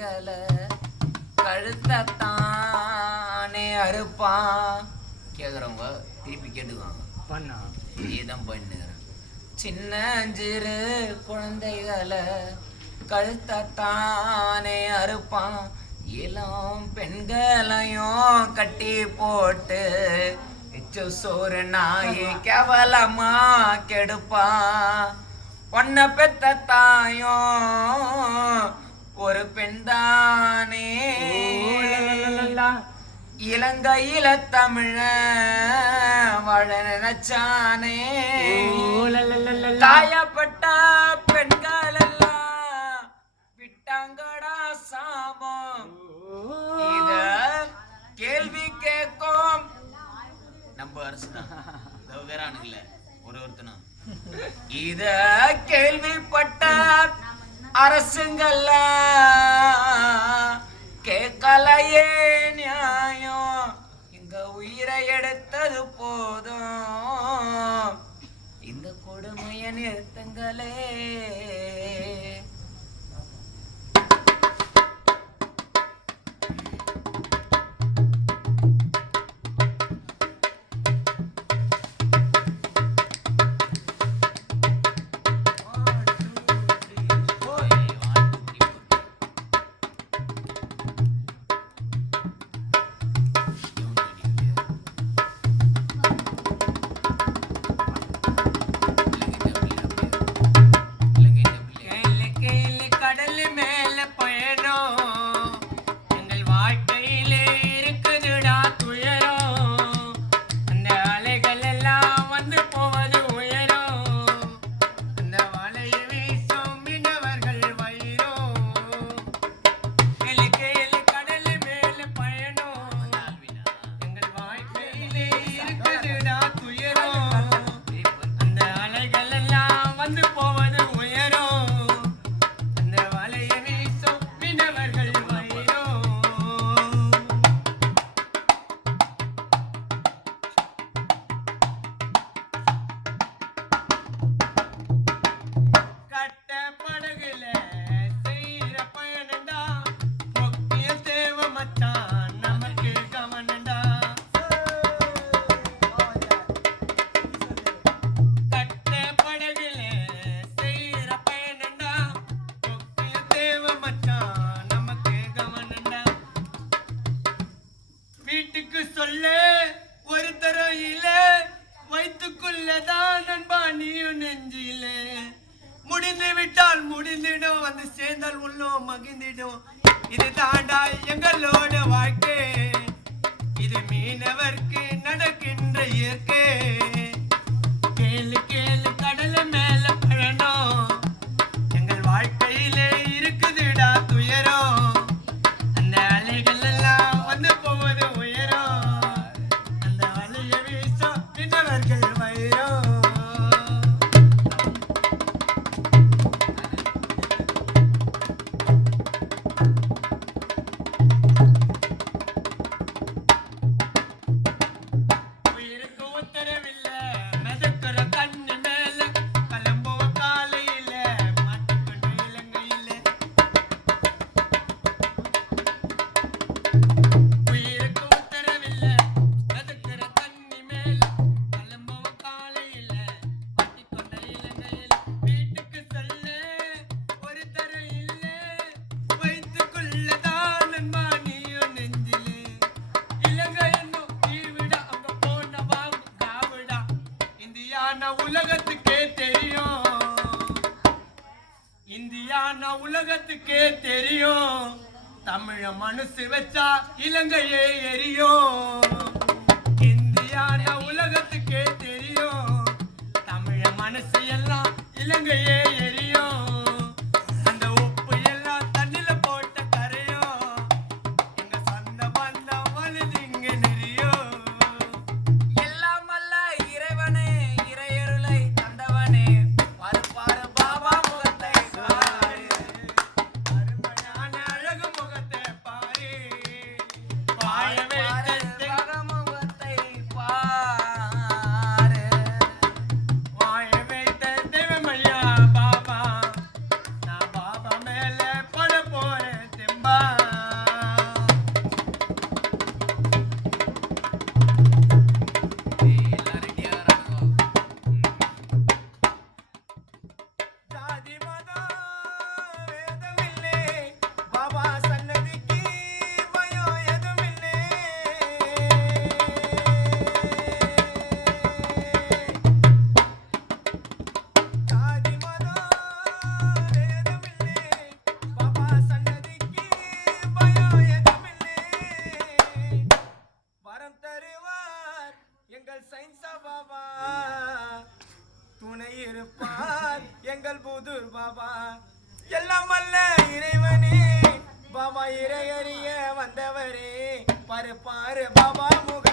குழந்தைகளை கழுத்தானே அறுப்பான். கேக்குறவங்க திருப்பி கேட்டுக்குவாங்க. பண்ணா நீதான் பண்ணுறேன். சின்ன சிறு குழந்தைகளை கழுத்தானே அறுப்பான். இளம் பெண்களையும் கட்டி போட்டு சோறு நாய் கேவலமா கெடுப்பான். பொண்ண பெத்த தாயும் ஒரு பெண் தானே. இலங்கையில தமிழ வாழ நினைச்சானே. காயப்பட்ட பெண்கள் எல்லாம் விட்டாங்கடா சாபம். இத கேள்வி கேட்கும் நம்ம அரசுதான் வேறானுங்கள ஒருத்தனா. இத கேள்விப்பட்ட அரசுங்கள்ல கேட்கலையே நியாயம். எங்க உயிரை எடுத்தது போதும், இந்த கொடுமைய நிறுத்துங்களே. முடிந்திடும் வந்து சேர்ந்தால் உள்ளோம் மகிழ்ந்திடும். இது தாண்டா எங்களோட வாழ்க்கை, இது மீனவர்க்கு நடக்கின்ற இயற்கை. கேளு கேளு கடல் மேல பழனம், எங்கள் வாழ்க்கையிலே இருக்குதுடா துயரம். அந்த அலைகள் எல்லாம் வந்து போவது உயரம், அந்த அலைய வீசும் மீனவர்கள் வைரம். உலகத்துக்கே தெரியும், இந்தியானா உலகத்துக்கே தெரியும். தமிழ மனசு வச்சா இலங்கையே எரியும். இந்தியானா உலகத்துக்கே தெரியும், தமிழ மனசு எல்லாம் இலங்கையே எரியும். அந்த உப்பு எல்லாம் தண்ணில போட்ட கரையும், எங்க சொந்த பந்தம் வலுது இங்க நெறியும். வாழ வைத்த எங்கள் சைன்ஸா பாபா துணை இருப்பார் எங்கள் புதூர் பாபா எல்லாம் அல்ல இறைவனே பாபா இறையறிய வந்தவரே பாரு பாரு பாபா முக